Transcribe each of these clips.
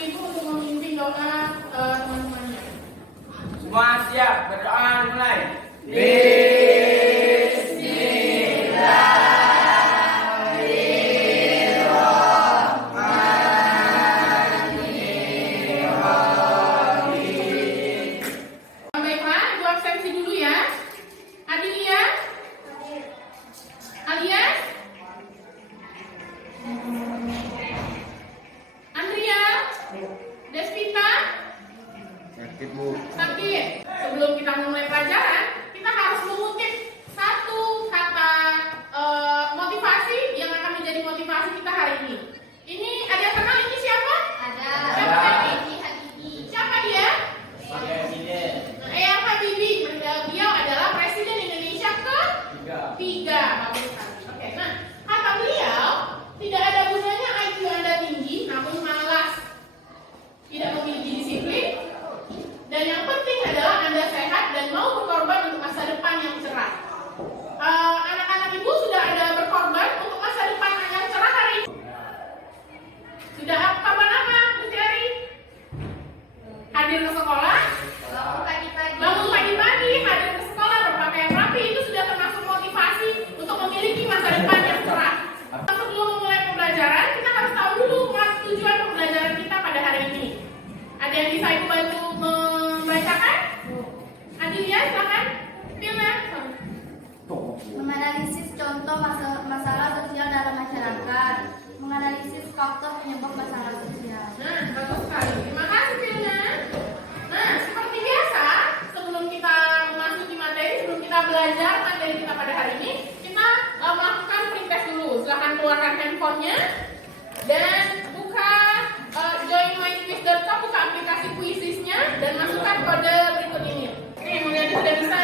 Ibu untuk memimpin doa teman-temannya. Semua siap, berdoa mulai. Baiklah, Ibu absensi dulu ya. Adilia, Alias, Andria, Desvita, Sakit, Bu. sakit. Sebelum kita mulai pelajaran, kita harus mengutip satu kata motivasi yang akan menjadi motivasi kita hari ini. Ini ada yang kenal ini siapa? Ada. Siapa tadi? Habibie. Siapa dia? Presiden. Eyang Habibie. Beliau adalah Presiden Indonesia ketiga. Bagus sekali. Oke, nah kata beliau, tidak ada gunanya IQ Anda tinggi namun malas, tidak memiliki disiplin, dan yang penting adalah Anda sehat dan mau berkorban untuk masa depan yang cerah. Anak-anak Ibu sudah ada berkorban untuk masa depan yang cerah hari ini? Sudah kapan apa, Bu Seri? Hadir ke sekolah? Bangun pagi-pagi. Bangun pagi-pagi, hadir ke sekolah, berpakaian rapi, itu sudah termasuk motivasi untuk memiliki masa depan yang cerah. Sebelum memulai pembelajaran, kita harus tahu dulu tujuan pembelajaran kita pada hari ini. Ada yang bisa Ibu bantu membacakan? Adilia, silakan. Pilih. Menganalisis contoh masalah sosial dalam masyarakat. Menganalisis faktor penyebab masalah sosial. Nah, bagus sekali. Terima kasih, Filna. Nah, seperti biasa, sebelum kita memasuki materi, sebelum kita belajar materi kita pada hari ini, kita melakukan pretest dulu. Silahkan keluarkan handphonenya dan buka joinmyquiz.com, buka aplikasi Quiziznya dan masukkan kode berikut ini. Oke, Mulyadi sudah bisa.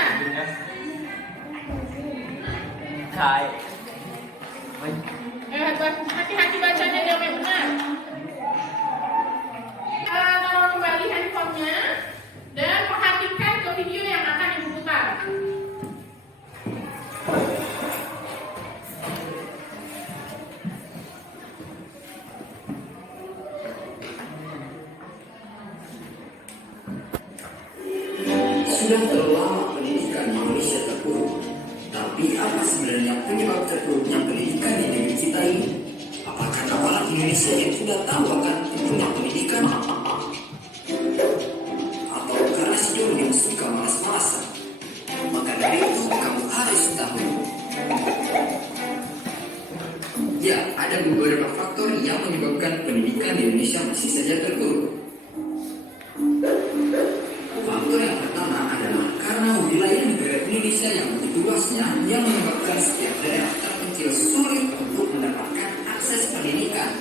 Hai. Hati-hati bacanya sampai benar. Taruh kembali handphonenya dan perhatikan ke video yang akan Ibu putar. Sudah terlalu lama pendidikan di Indonesia terpuruk. Tapi apa sebenarnya penyebab terpuruknya pendidikan di negeri kita ini? Apakah karena anak Indonesia yang sudah tahu akan pentingnya pendidikan? Atau karena si Joni yang suka malas-malasan? Maka dari itu kamu harus tahu. Ya, ada beberapa faktor yang menyebabkan pendidikan di Indonesia masih saja terpuruk. Faktor yang pertama adalah karena wilayah negara Indonesia yang begitu luasnya yang menyebabkan setiap daerah terpencil sulit untuk mendapatkan akses pendidikan.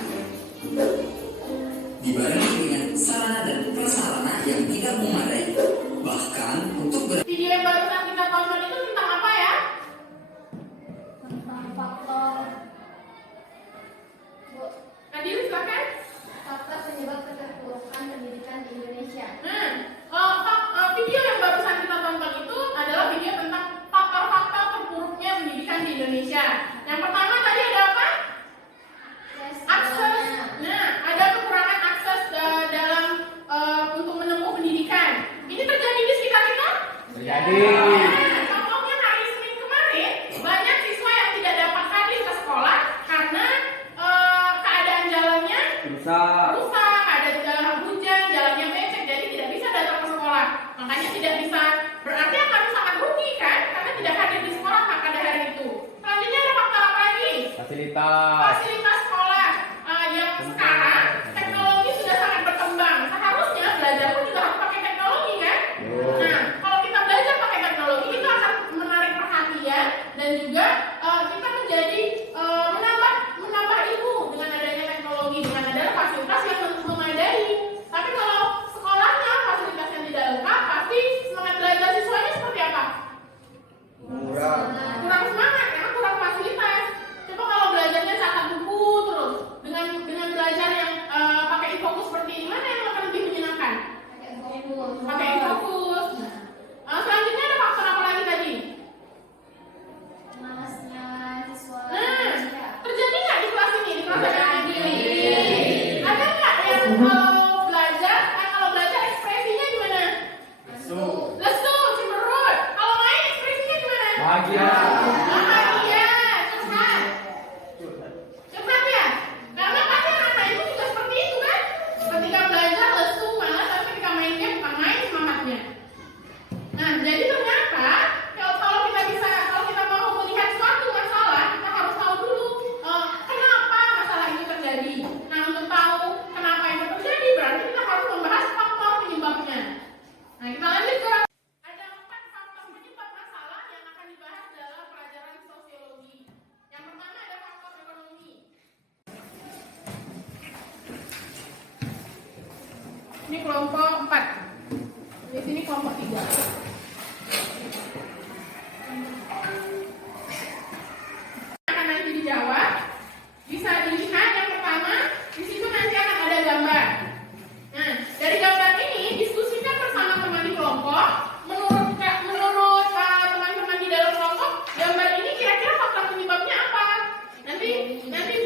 Dibarengi dengan sarana dan prasarana yang tidak memadai. Bahkan untuk Video yang barusan kita tonton itu tentang apa ya? Tentang faktor Adil, silakan. penyebab keterpurukan pendidikan di Indonesia. Video yang barusan kita tonton itu adalah video tentang faktor-faktor terpuruknya pendidikan di Indonesia. Yang pertama tadi ada apa? Akses. Nah, ada kekurangan akses dalam untuk menempuh pendidikan. Ini terjadi di sekitar kita? Terjadi. Nah, contohnya hari Senin kemarin banyak siswa yang tidak dapat hadir ke sekolah karena keadaan jalannya rusak, ada jalan hujan, jalannya becek, jadi tidak bisa datang ke sekolah. Makanya tidak bisa, berarti akan sangat rugi kan, karena tidak hadir di sekolah pada hari itu. Selanjutnya ada faktor apa lagi? Fasilitas sekolah. Yang sekarang teknologi sudah sangat berkembang. Seharusnya belajar pun juga harus pakai teknologi kan? Nah, kalau kita belajar pakai teknologi itu akan menarik perhatian dan juga kita menjadi menambah ilmu dengan adanya teknologi, dengan adanya fasilitas yang memadai. Tapi kalau sekolahnya fasilitasnya tidak lengkap, pasti semangat belajar siswanya seperti apa? Kurang semangat karena kurang fasilitas. Coba kalau belajarnya catat buku, Ini kelompok 4. Di sini kelompok 3. Akan nanti dijawab. Bisa dilihat yang pertama, di situ nanti akan ada gambar. Nah, dari gambar ini diskusikan bersama teman di kelompok. Menurut teman-teman di dalam kelompok, gambar ini kira-kira faktor penyebabnya apa? Nanti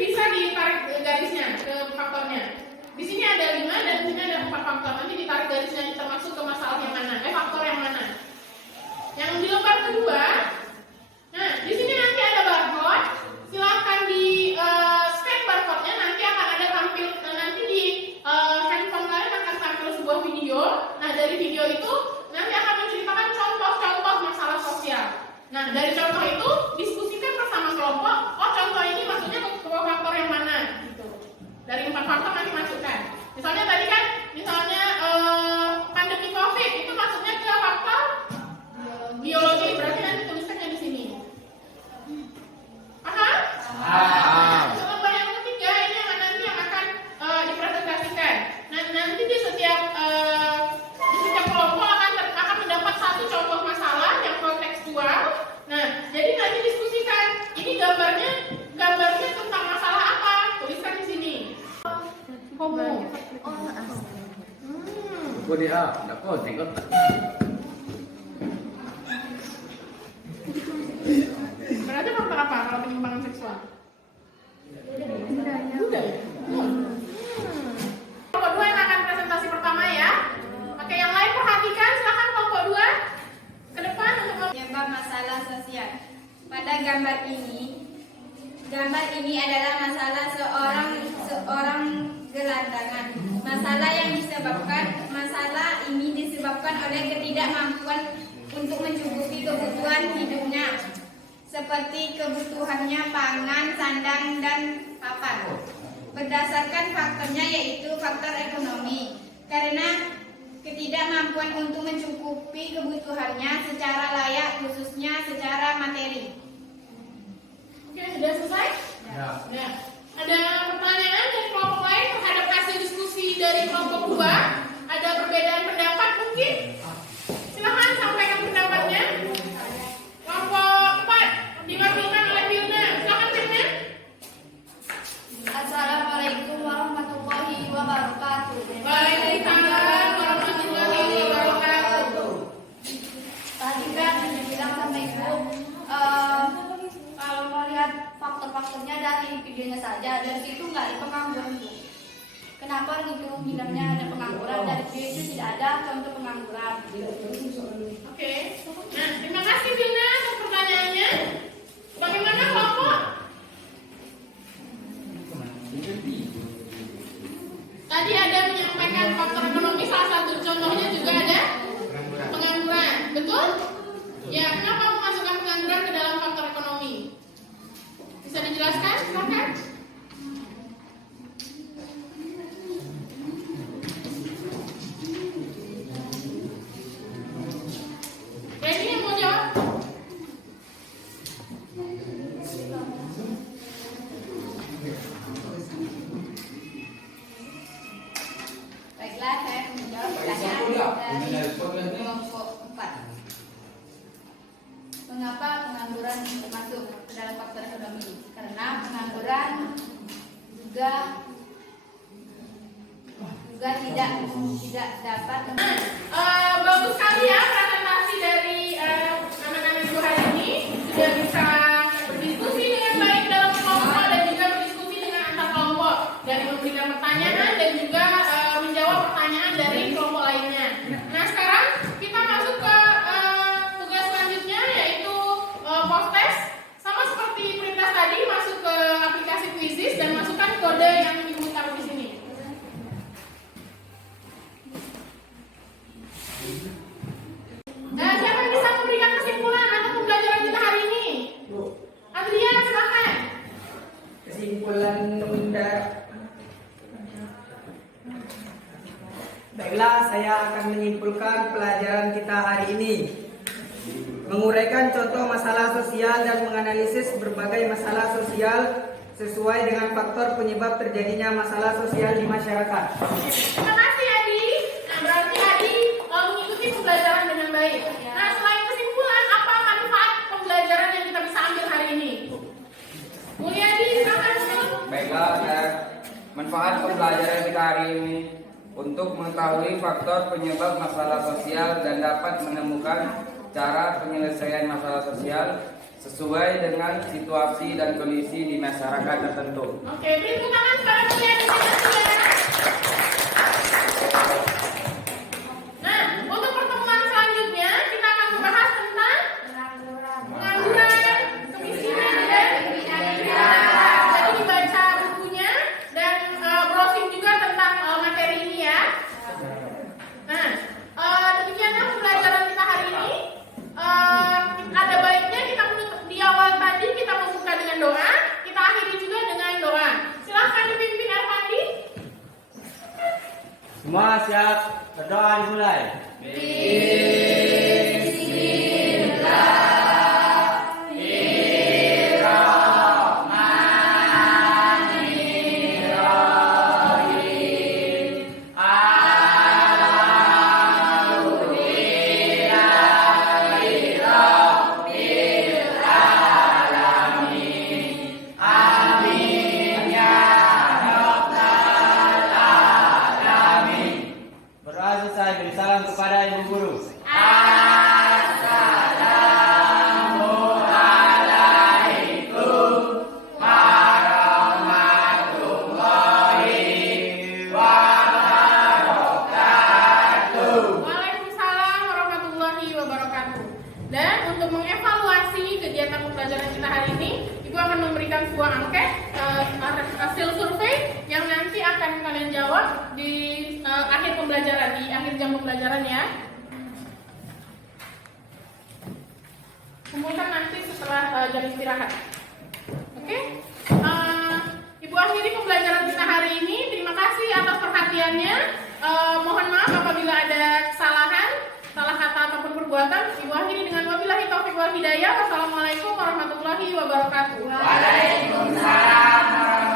bisa ditarik garisnya ke faktornya. Di sini ada 5 dan di sini ada 4 faktor. Nanti ditarik garisnya termasuk ke masalah yang mana? Faktor yang mana? Yang di lembar kedua, nah di sini nanti ada barcode. Silahkan di scan barcode-nya. Nanti akan ada tampil. Nanti di handphone kalian akan tampil sebuah video. Nah dari video itu nanti akan menceritakan contoh-contoh masalah sosial. Nah dari contoh itu diskusikan bersama kelompok. Oh contoh ini maksudnya ke faktor yang mana? Gitu. Dari 4 faktor nanti masukkan. Misalnya tadi kan, pandemi COVID itu masuknya ke faktor biologi, berarti nanti tulisannya di sini. Paham? Lembar yang ketiga ini yang nanti yang akan dipresentasikan. Nah, nanti di setiap kelompok akan mendapat satu contoh masalah yang kontekstual. Nah, jadi nanti diskusikan. Ini gambarnya tentang masalah apa? Tuliskan di sini. Homo. Dia, enggak konten kok. Berarti faktor apa kalau penyimpangan seksual? Budaya. Kelompok 2 yang akan presentasi pertama ya. Oke, yang lain perhatikan, silakan kelompok 2 ke depan untuk Penyebab masalah sosial. Pada gambar ini adalah masalah seorang gelandangan. Masalah ini disebabkan oleh ketidakmampuan untuk mencukupi kebutuhan hidupnya, seperti kebutuhannya pangan, sandang, dan papan. Berdasarkan faktornya yaitu faktor ekonomi, karena ketidakmampuan untuk mencukupi kebutuhannya secara layak, khususnya secara materi. Oke, sudah selesai? Ya. Nah, ada pertanyaan dari kelompok lain terhadap hasil diskusi dari kelompok 2? Ada perbedaan pendapat mungkin? Silahkan sampaikan pendapatnya. Kelompok 4 diwakilkan oleh Firna. Silahkan Firna. Assalamualaikum warahmatullahi wabarakatuh. Waalaikumsalam warahmatullahi wabarakatuh. Tadi kan dibilang sama ibu, kalau melihat faktor-faktornya dari videonya saja, dari situ nggak ada pengangguran. Kenapa gitu bilangnya ada pengangguran? Dari video itu tidak ada contoh pengangguran. Oke. Nah, terima kasih Firna atas pertanyaannya. Bagaimana kelompok? Tadi ada menyampaikan faktor ekonomi, salah satu contohnya juga ada pengangguran. Betul? Ya, kenapa memasukkan pengangguran ke dalam faktor ekonomi? Bisa dijelaskan? Silakan. Ready yang mau jawab? Baiklah, saya menjawab pertanyaan dari kelompok 4. Mengapa pengangguran masuk ke dalam faktor ekonomi? Karena pengangguran juga tidak dapat. Bagus sekali ya presentasi dari anak-anak ibu hari ini. Sudah bisa berdiskusi dengan baik dalam kelompok dan juga berdiskusi dengan antar kelompok, dari memberikan pertanyaan dan juga menjawab pertanyaan dari kelompok lainnya. Nah sekarang kita masuk ke tugas selanjutnya, yaitu post test. Sama seperti perintah tadi, masuk ke aplikasi Quizizz dan masukkan kode yang ibu taruh di sini. Siapa yang bisa memberikan kesimpulan atau pembelajaran kita hari ini? Adrian, silakan. Kesimpulan Baiklah, saya akan menyimpulkan pelajaran kita hari ini. Menguraikan contoh masalah sosial dan menganalisis berbagai masalah sosial sesuai dengan faktor penyebab terjadinya masalah sosial di masyarakat. Terima kasih Adi. baik. Nah, selain kesimpulan, apa manfaat pembelajaran yang kita bisa ambil hari ini? Mulyadi, silakan. Baiklah, ya. Manfaat pembelajaran kita hari ini untuk mengetahui faktor penyebab masalah sosial dan dapat menemukan cara penyelesaian masalah sosial sesuai dengan situasi dan kondisi di masyarakat tertentu. Oke, beri tepuk tangan kepada Mulyadi. Nah, untuk pertemuan selanjutnya kita akan membahas tentang pengangguran, kemiskinan, dan kriminalitas. Jadi dibaca bukunya dan browsing juga tentang materi ini ya. Nah, demikianlah pembelajaran kita hari ini. Ada baiknya kita di awal tadi kita membuka dengan doa, kita akhiri juga dengan doa. Silahkan dipimpin Arpandi. Semua siap, berdoa dimulai. Berdoa selesai, beri salam kepada ibu guru. Waalaikumsalam warahmatullahi wabarakatuh. Dan untuk mengevaluasi kegiatan pembelajaran kita hari ini, Ibu akan memberikan sebuah angket hasil survei yang nanti akan kalian jawab di akhir pembelajaran, di akhir jam pembelajaran ya. Kumpulkan nanti setelah jam istirahat. Oke? Ibu akhiri pembelajaran kita hari ini. Terima kasih atas perhatiannya. Mohon maaf apabila ada kesalahan, salah kata ataupun perbuatan. Ibu akhiri dengan wabillahi taufiq wal hidayah. Wassalamualaikum warahmatullahi wabarakatuh. Waalaikumsalam warahmatullahi